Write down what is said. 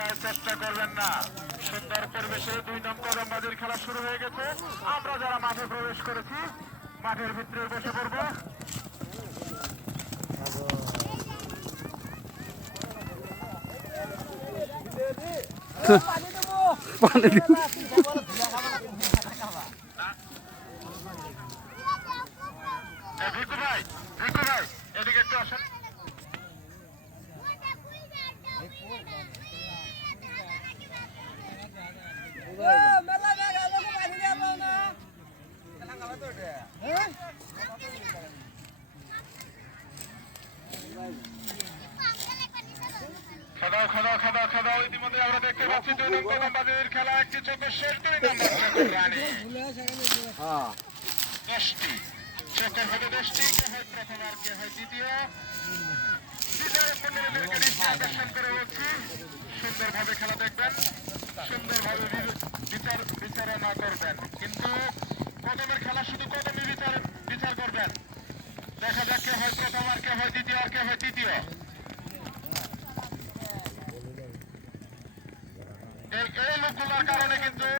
অন্যায় চেষ্টা করবেন না। সুন্দর পরিবেশে 2 নং কদমবাজির খেলা শুরু হয়ে গেছে। আমরা যারা মাঠে প্রবেশ করেছি মাঠের ভিতরে বসে পড়বো। পানি দিব ভিকু ভাই এদিকে একটু আসেন। খাদাও ইতিমধ্যে আমরা দেখতে পাচ্ছি 2 নং কদমবাজির খেলা একটি চোখের শেষ 2 নম্বর চোখের রানী 10টি চোখের হবে 10টি, কে হয় প্রথম আর কে হয় দ্বিতীয়। বিচারক মন্ডলীদেরকে দৃষ্টি আকর্ষণ করে বলছি সুন্দরভাবে খেলা দেখবেন, সুন্দরভাবে বিচারনা করবেন, কিন্তু কদমের খেলা শুধু কদমই বিচার করবেন। দেখা যাক কে হয় প্রথম আর কে হয় দ্বিতীয় আর কে হয় তৃতীয়। এই লোকগুলোর কারণে কিন্তু